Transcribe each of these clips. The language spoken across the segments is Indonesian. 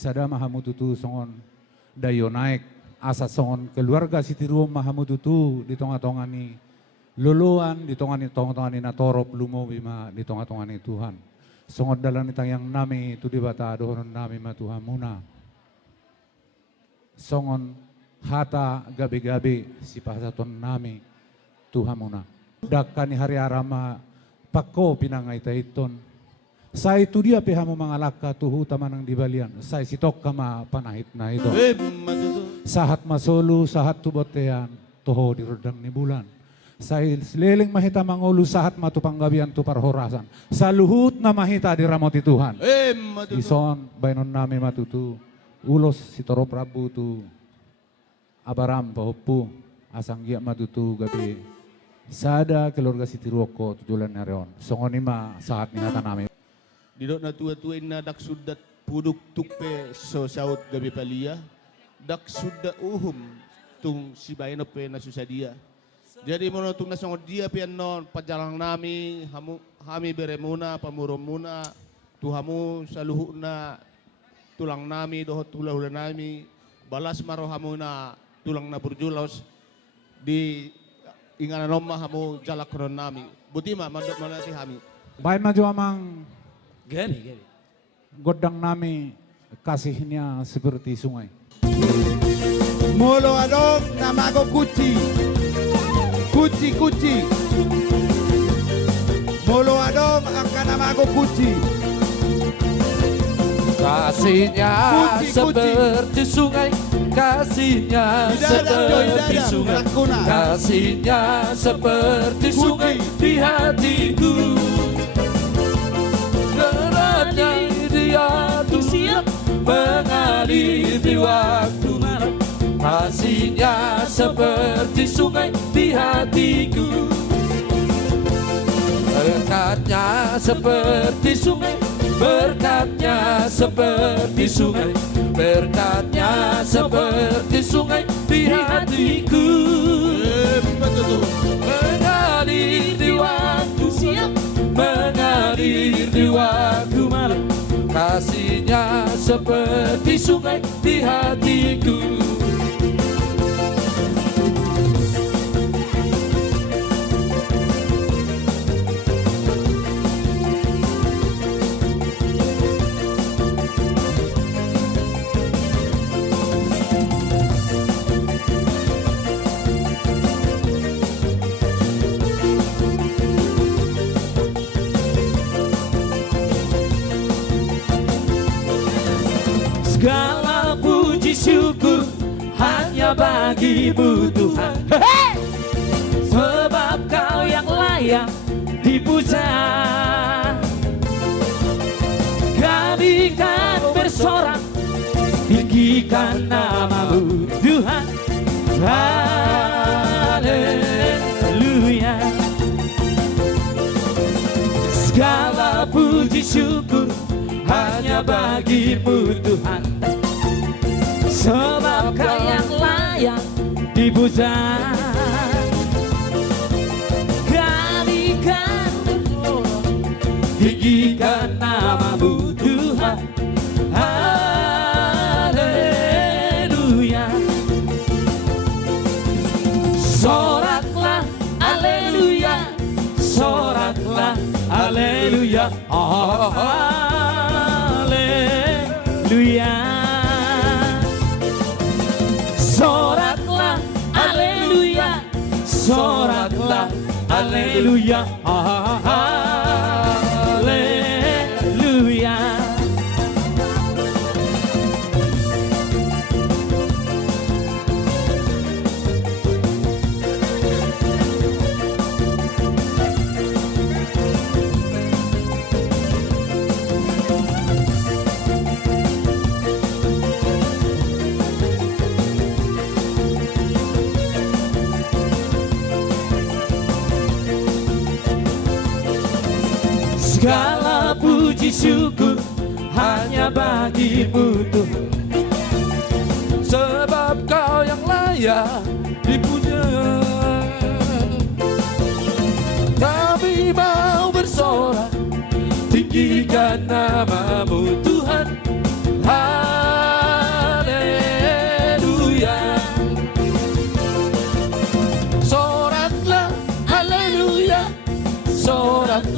Sada mahamututu songon dayo naik asa songon keluarga sitiruom mahamututu di tonga-tonga ni luluan di tonga-tonga ni natorop lumo bima di tonga-tonga ni Tuhan. Songon dalam itang yang nami tu di bata dohonon nami ma Tuhan muna. Songon hata gabi-gabi si pasaton nami Tuhan muna. Dakani hari arama pako pinangay taiton. Sa itu dia pihamu mangalaka tuhu tamanang di balian. Sa sitok kama panahit na ito. Sahat masolu, sahat tubotean, toho di rodang ni bulan. Sa liling mahita mangulu, sahat matupanggabian tu parhorasan. Sa luhut na mahita di ramoti Tuhan. Ison, bainon nami matutu. Ulos si Toro Prabu tu. Abaram pahupu, asang giyak matutu gabi. Sada keluarga si Tiruoko tujulan nareon. Songonima sahat ni hata nami. Didok na tua-tuin na dak sudat puduk tukpe so saut gabi palia. Dak suda uhum tung si bayano pe na susadia. Jadi mono tung nasongod dia pian non pajalang nami hami beremuna pamurom muna tuhamu saluhu na tulang nami dohot hula-hula nami balas maro hamu na tulang na burjulos di ingana nomma hamu jalakron nami. Butima mandok manati hami. Baik maju amang Gani. godang nami kasihnya seperti sungai. Molo adong namago kuci. Kuci. Molo adong akan namago kuci. Kasihnya seperti sungai, kasihnya seperti sungai, kasihnya seperti sungai di hatiku. Deranya dia tuh siap mengalir di waktu malam. Kasihnya seperti sungai di hatiku. Berkatnya seperti sungai, berkatnya seperti sungai, berkatnya seperti sungai di hatiku. Mengalir di waktu siang, mengalir di waktu malam. Kasihnya seperti sungai di hatiku. Segala puji syukur hanya bagimu Tuhan. Sebab kau yang layak dipuja. Kami kan bersorak tinggikan namamu Tuhan. Haleluya. Segala puji syukur hanya bagimu Tuhan. Sebab kau yang layak dipuja. Kami kan tinggikan namamu Tuhan. Haleluya. Soraklah haleluya, soraklah haleluya. Haleluya. Soraklah haleluya, soraklah haleluya. Haleluya. Segala puji syukur hanya bagimu Tuhan. Sebab kau yang layak dipuja. Kami mau bersorak tinggikan namamu Tuhan.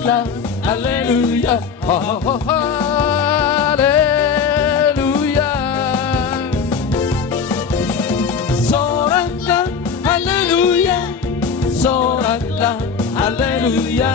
soraklah, haleluya, haleluya. Soraklah, haleluya, soraklah, haleluya.